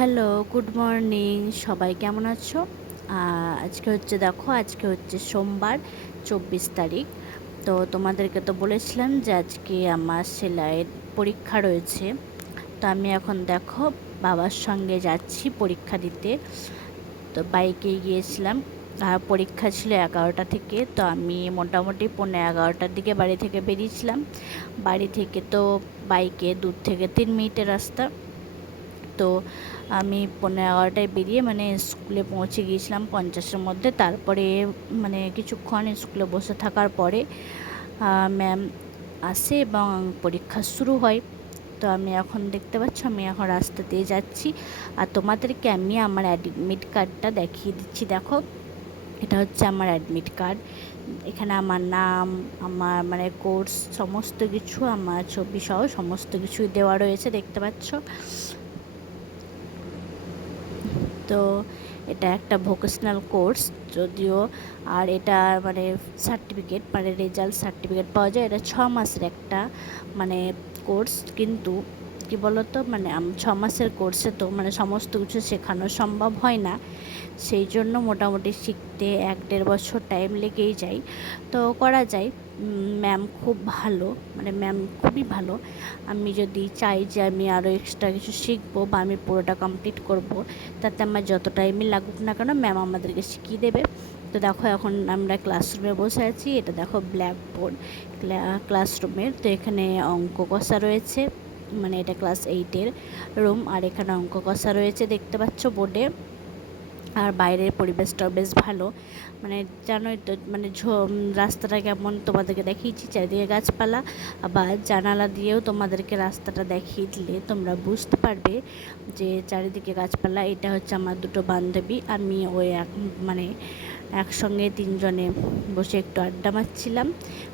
Hello, good morning. সবাই কেমন আছো? আজকে হচ্ছে দেখো, আজকে হচ্ছে সোমবার, চব্বিশ তারিখ। তো তোমাদেরকে তো বলেছিলাম যে আজকে আমার সেলাইয়ের পরীক্ষা রয়েছে। তো আমি এখন দেখো, বাবার সঙ্গে যাচ্ছি পরীক্ষা দিতে। তো বাইকে গিয়েছিলাম। আর পরীক্ষা ছিল এগারোটা থেকে। তো আমি মোটামুটি পনেরো এগারোটার দিকে বাড়ি থেকে বেরিয়েছিলাম। বাড়ি থেকে তো বাইকে দূর থেকে তিন মিনিটের রাস্তা। তো আমি পনেরো এগারোটায় বেরিয়ে মানে স্কুলে পৌঁছে গিয়েছিলাম পঞ্চাশের মধ্যে। তারপরে মানে কিছুক্ষণ স্কুলে বসে থাকার পরে ম্যাম আসে এবং পরীক্ষা শুরু হয়। তো আমি এখন দেখতে পাচ্ছ, আমি এখন রাস্তা দিয়ে যাচ্ছি। আর তোমাদেরকে আমি আমার অ্যাডমিট কার্ডটা দেখিয়ে দিচ্ছি। দেখো, এটা হচ্ছে আমার অ্যাডমিট কার্ড এখানে আমার নাম, আমার মানে কোর্স সমস্ত কিছু, আমার ছবি সহ সমস্ত কিছুই দেওয়া রয়েছে, দেখতে পাচ্ছ? তো এটা একটা ভোকেশনাল কোর্স যদিও আর এটা মানে সার্টিফিকেট মানে রেজাল্ট সার্টিফিকেট পাওয়া যায়। এটা ছ মাসের একটা মানে কোর্স কিন্তু কি বলতো? মানে ছ মাসের কোর্সে তো মানে সমস্ত কিছু শেখানো সম্ভব হয় না। সেই জন্য মোটামুটি শিখতে এক দেড় বছর টাইম লেগেই যায়। তো করা যায়। ম্যাম খুব ভালো। মানে ম্যাম খুবই ভালো। আমি যদি চাই যে আমি আরও এক্সট্রা কিছু শিখব বা আমি পুরোটা কমপ্লিট করব, তাতে আমার যত টাইমই লাগুক না কেন ম্যাম আমাদেরকে শিখিয়ে দেবে। তো দেখো এখন আমরা ক্লাসরুমে বসে আছি। এটা দেখো ব্ল্যাকবোর্ড ক্লাসরুমের তো এখানে অঙ্ক কষা রয়েছে। মানে এটা ক্লাস এইটের রুম, আর এখানে অঙ্ক কষা রয়েছে দেখতে পাচ্ছ বোর্ডে। আর বাইরের পরিবেশটাও বেশ ভালো। মানে জানোই তো মানে রাস্তাটা কেমন তোমাদেরকে দেখিয়েছি, চারিদিকে গাছপালা, আবার জানালা দিয়েও তোমাদেরকে রাস্তাটা দেখিয়ে দিলে তোমরা বুঝতে পারবে যে চারিদিকে গাছপালা, এটা হচ্ছে আমার দুটো বান্ধবী, আমি ওই মানে একসঙ্গে তিনজনে বসে একটু আড্ডা মারছিলাম,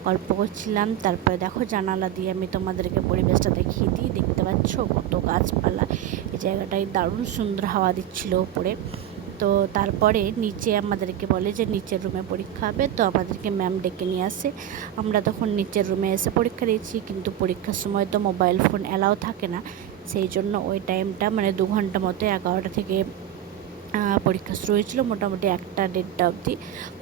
গল্প করছিলাম। তারপরে দেখো জানালা দিয়ে আমি তোমাদেরকে পরিবেশটা দেখিয়ে দিই। দেখতে পাচ্ছ কত গাছপালা। এই জায়গাটায় দারুণ সুন্দর হাওয়া দিচ্ছিল ওপরে। তো তারপরে নিচে আমাদেরকে বলে যে নিচের রুমে পরীক্ষা হবে। তো আমাদেরকে ম্যাম ডেকে নিয়ে আসে। আমরা তখন নিচের রুমে এসে পরীক্ষা দিয়েছি, কিন্তু পরীক্ষার সময় তো মোবাইল ফোন অ্যালাও থাকে না। সেই জন্য ওই টাইমটা মানে দু ঘণ্টা মতো এগারোটা থেকে পরীক্ষা শুরু হয়েছিল মোটামুটি একটা দেড়টা অবধি।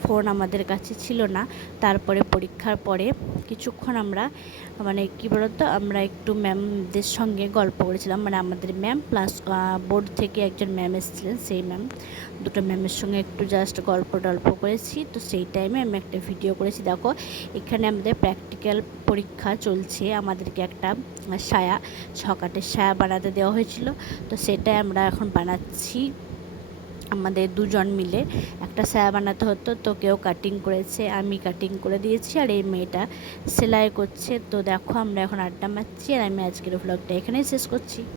ফোন আমাদের কাছে ছিল না। তারপরে পরীক্ষার পরে কিছুক্ষণ আমরা মানে কী বলতো, আমরা একটু ম্যামদের সঙ্গে গল্প করেছিলাম। মানে আমাদের ম্যাম প্লাস বোর্ড থেকে একজন ম্যাম এসেছিলেন, সেই ম্যাম দুটো ম্যামের সঙ্গে একটু জাস্ট গল্প টল্প করেছি। তো সেই টাইমে আমি একটা ভিডিও করেছি। দেখো, এখানে আমাদের প্র্যাকটিক্যাল পরীক্ষা চলছে। আমাদেরকে একটা সায়া ছকাটের সায়া বানাতে দেওয়া হয়েছিল। তো সেটাই আমরা এখন বানাচ্ছি। আমাদের দুজন মিলে একটা সায়া বানাতে হতো, তো কেউ কাটিং করেছে, আমি কাটিং করে দিয়েছি আর এই মেয়েটা সেলাই করছে। তো দেখো আমরা এখন আড্ডা মারছি আর আমি আজকের ভ্লগটা এখানেই শেষ করছি।